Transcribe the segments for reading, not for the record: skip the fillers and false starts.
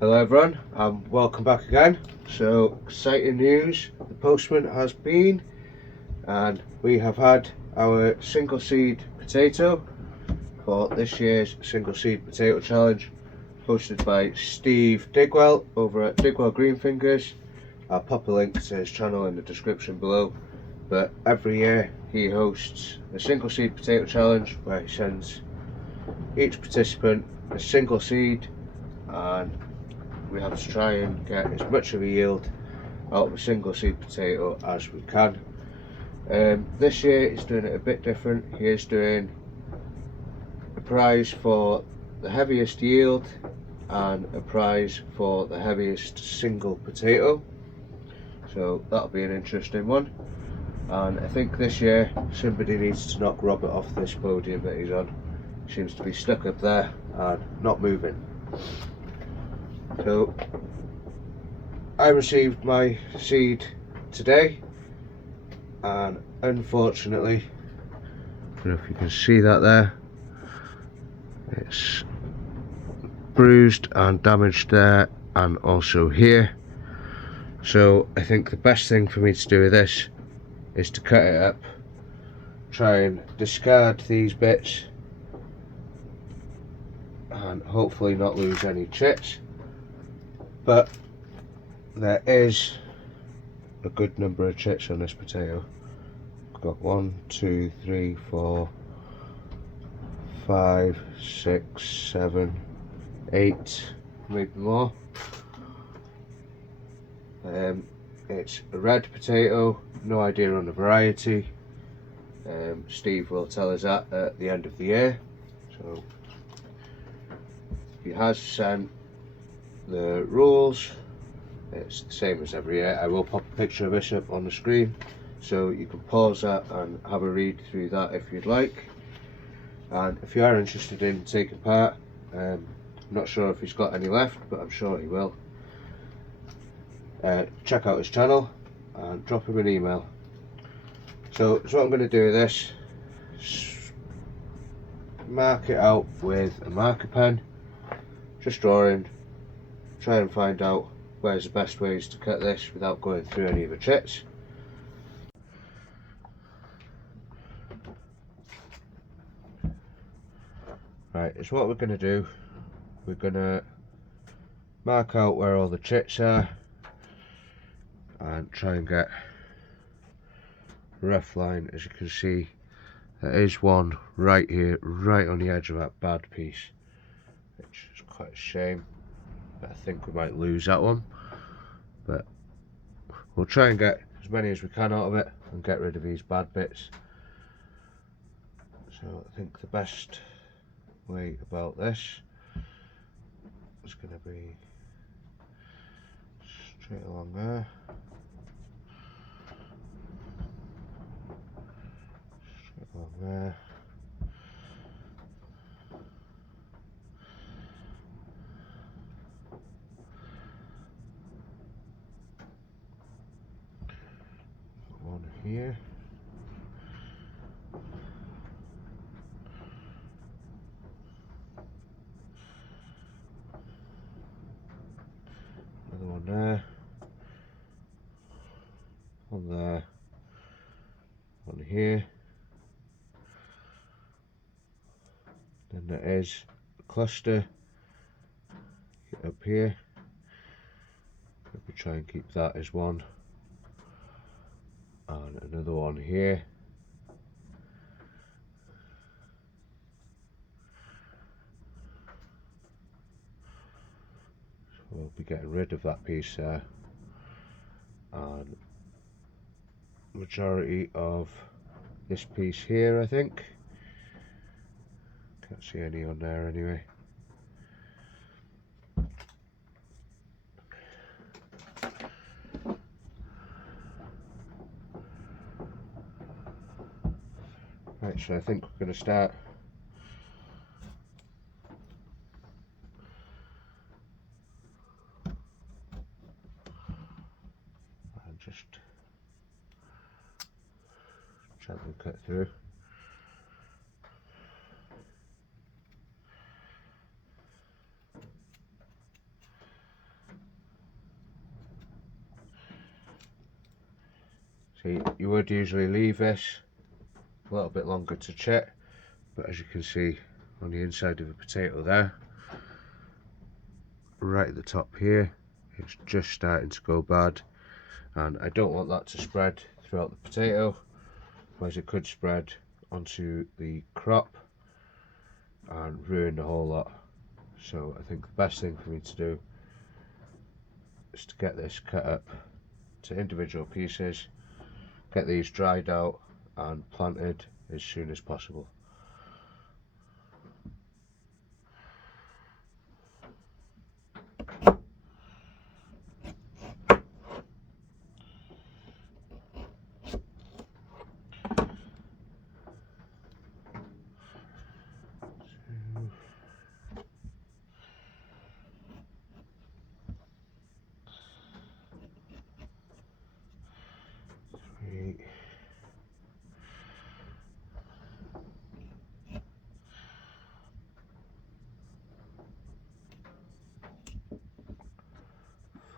Hello everyone, and welcome back again. So exciting news, the postman has been and we have had our single seed potato for this year's single seed potato challenge, hosted by Steve Digwell over at Digwell Greenfingers. I'll pop a link to his channel in the description below. But every year he hosts a single seed potato challenge where he sends each participant a single seed, and we have to try and get as much of a yield out of a single seed potato as we can. This year he's doing it a bit different. He is doing a prize for the heaviest yield and a prize for the heaviest single potato, so that'll be an interesting one. And I think this year somebody needs to knock Robert off this podium that he's on. He seems to be stuck up there and not moving. So I received my seed today, and unfortunately, I don't know if you can see that there, it's bruised and damaged there and also here. So I think the best thing for me to do with this is to cut it up, try and discard these bits and hopefully not lose any chits. But there is a good number of chits on this potato. I've got 1, 2, 3, 4, 5, 6, 7, 8, maybe more. It's a red potato, no idea on the variety. Steve will tell us that at the end of the year. So he has sent the rules. It's the same as every year. I will pop a picture of this up on the screen so you can pause that and have a read through that if you'd like. And if you are interested in taking part, I'm not sure if he's got any left, but I'm sure he will. Check out his channel and drop him an email. So what I'm going to do with this, mark it out with a marker pen, just drawing, try and find out where's the best ways to cut this without going through any of the chits. Right, it's what we're going to do. We're going to mark out where all the chits are and try and get a rough line. As you can see, there is one right here, right on the edge of that bad piece, which is quite a shame. I think we might lose that one, but we'll try and get as many as we can out of it and get rid of these bad bits. So I think the best way about this is going to be straight along there, straight along there, one here, another one there, one there, one here. Then there is a cluster up here. Maybe try and keep that as one, and another one here. So we'll be getting rid of that piece there, and majority of this piece here, I think. Can't see any on there anyway. Right, so I think we're going to start and just gently cut through. See, you would usually leave this a little bit longer to chit, but as you can see on the inside of the potato there, right at the top here, it's just starting to go bad, and I don't want that to spread throughout the potato, otherwise it could spread onto the crop and ruin the whole lot. So I think the best thing for me to do is to get this cut up to individual pieces, get these dried out and planted as soon as possible. Three,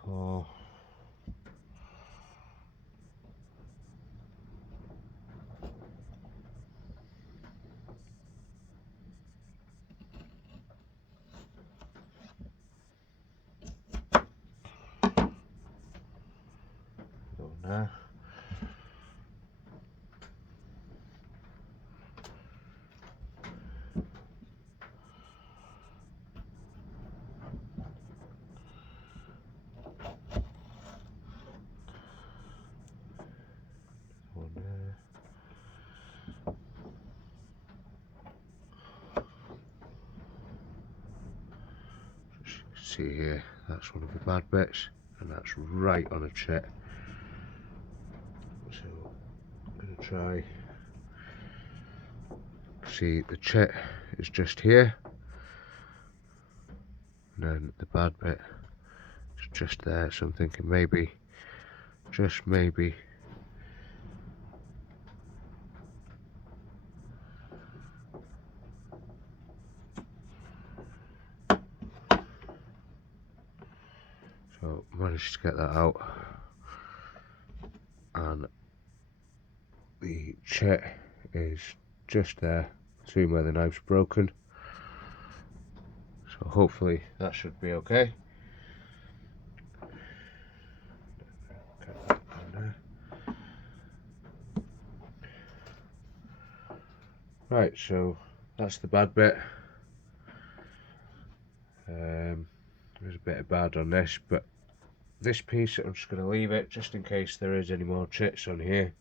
4, 1 there. See here, that's one of the bad bits, and that's right on a chit. So I'm going to try. See, the chit is just here, and then the bad bit is just there. So I'm thinking maybe, just maybe, so managed to get that out, and the chit is just there, seeing where the knife's broken. So hopefully that should be okay. Right, so that's the bad bit. There's a bit of bad on this, but this piece I'm just going to leave it just in case there is any more chits on here.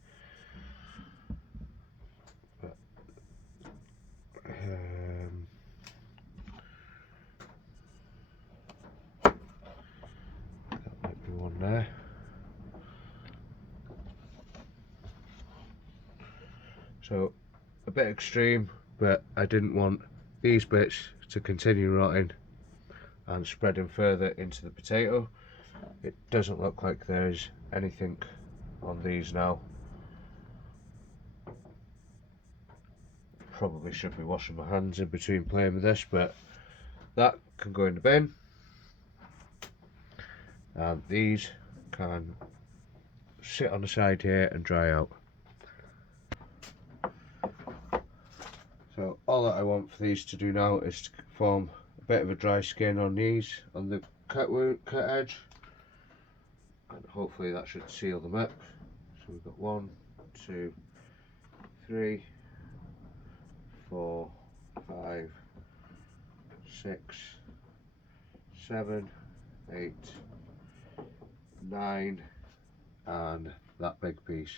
But, that might be one there. So a bit extreme, but I didn't want these bits to continue rotting and spreading further into the potato. It doesn't look like there's anything on these now. Probably should be washing my hands in between playing with this, but that can go in the bin, and these can sit on the side here and dry out. So all that I want for these to do now is to form a bit of a dry skin on these, on the cut edge, and hopefully that should seal them up. So we've got 1, 2, 3, 4, 5, 6, 7, 8, 9, and that big piece.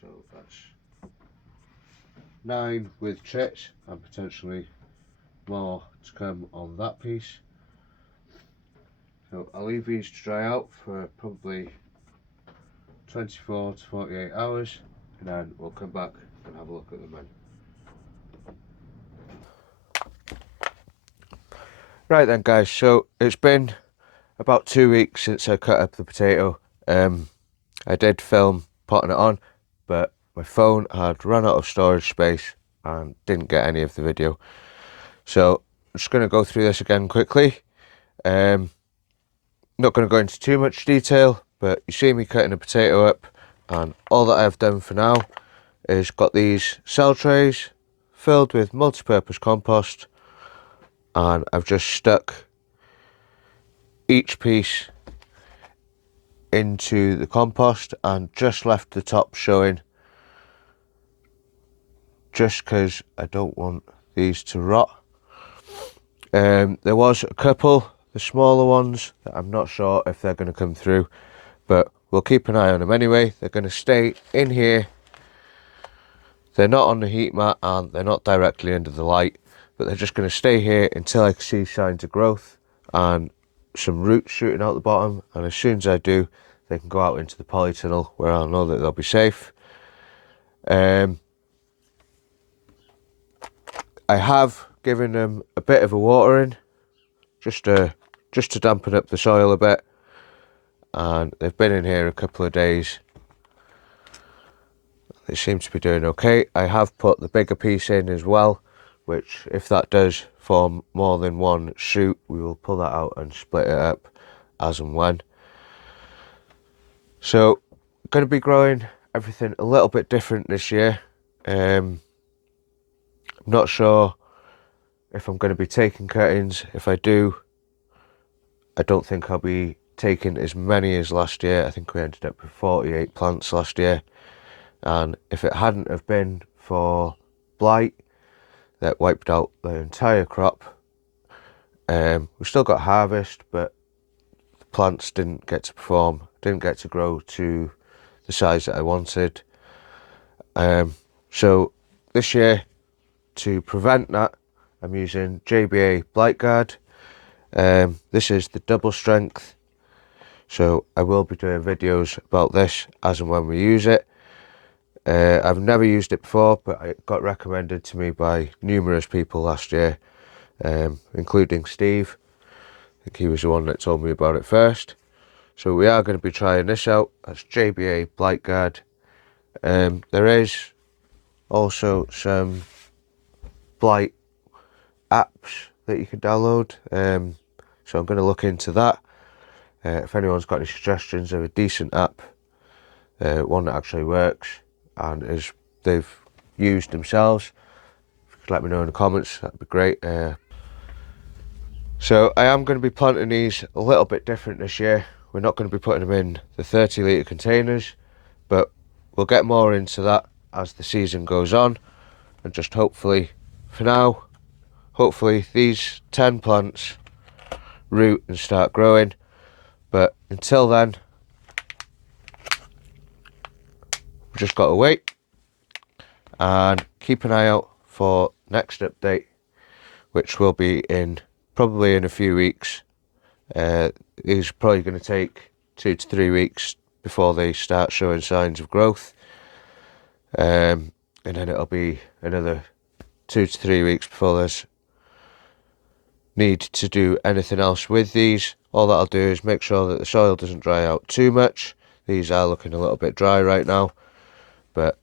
So that's 9 with chits, and potentially more to come on that piece. So I'll leave these to dry out for probably 24 to 48 hours, and then we'll come back and have a look at them then. Right then guys, so it's been about 2 weeks since I cut up the potato. I did film putting it on, but my phone had run out of storage space and didn't get any of the video. So I'm just going to go through this again quickly. Not going to go into too much detail, but you see me cutting a potato up, And all that I've done for now is got these cell trays filled with multi-purpose compost, and I've just stuck each piece into the compost and just left the top showing, just because I don't want these to rot. There was a couple, the smaller ones, that I'm not sure if they're going to come through, but we'll keep an eye on them anyway. They're going to stay in here. They're not on the heat mat and they're not directly under the light, but they're just going to stay here until I see signs of growth and some roots shooting out the bottom. And as soon as I do, they can go out into the polytunnel where I'll know that they'll be safe. I have given them a bit of a watering just to dampen up the soil a bit, and they've been in here a couple of days. They seem to be doing okay. I have put the bigger piece in as well, which if that does form more than one shoot, we will pull that out and split it up as and when. So going to be growing everything a little bit different this year. I'm not sure if I'm going to be taking cuttings. If I do, I don't think I'll be taking as many as last year. I think we ended up with 48 plants last year. And if it hadn't have been for blight that wiped out the entire crop, we still got harvest, but the plants didn't get to perform, didn't get to grow to the size that I wanted. So this year, to prevent that, I'm using JBA Blight Guard. This is the double strength, so I will be doing videos about this as and when we use it. I've never used it before, but it got recommended to me by numerous people last year, including Steve. I think he was the one that told me about it first. So we are going to be trying this out. That's JBA Blight Guard. There is also some blight apps that you can download, so I'm going to look into that. If anyone's got any suggestions of a decent app, one that actually works and they've used themselves, if you could let me know in the comments, that'd be great. So I am going to be planting these a little bit different this year. We're not going to be putting them in the 30-litre containers, but we'll get more into that as the season goes on. And just hopefully, for now, hopefully these 10 plants root and start growing. But until then, we've just got to wait and keep an eye out for next update, which will be probably in a few weeks. It's probably going to take 2 to 3 weeks before they start showing signs of growth, and then it'll be another 2 to 3 weeks before there's need to do anything else with these. All that I'll do is make sure that the soil doesn't dry out too much. These are looking a little bit dry right now, but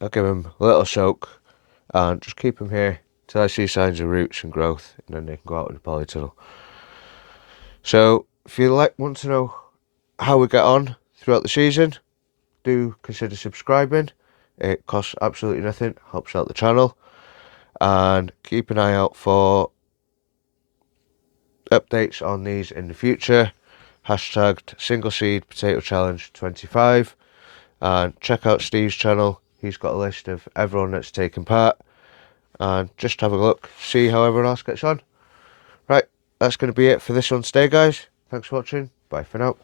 I'll give them a little soak and just keep them here till I see signs of roots and growth, and then they can go out in the polytunnel. So if you want to know how we get on throughout the season, do consider subscribing. It costs absolutely nothing, helps out the channel, and keep an eye out for updates on these in the future. Hashtagged Single Seed Potato Challenge 25, and check out Steve's channel. He's got a list of everyone that's taken part, and just have a look, see how everyone else gets on. Right, that's going to be it for this one today, guys. Thanks for watching. Bye for now.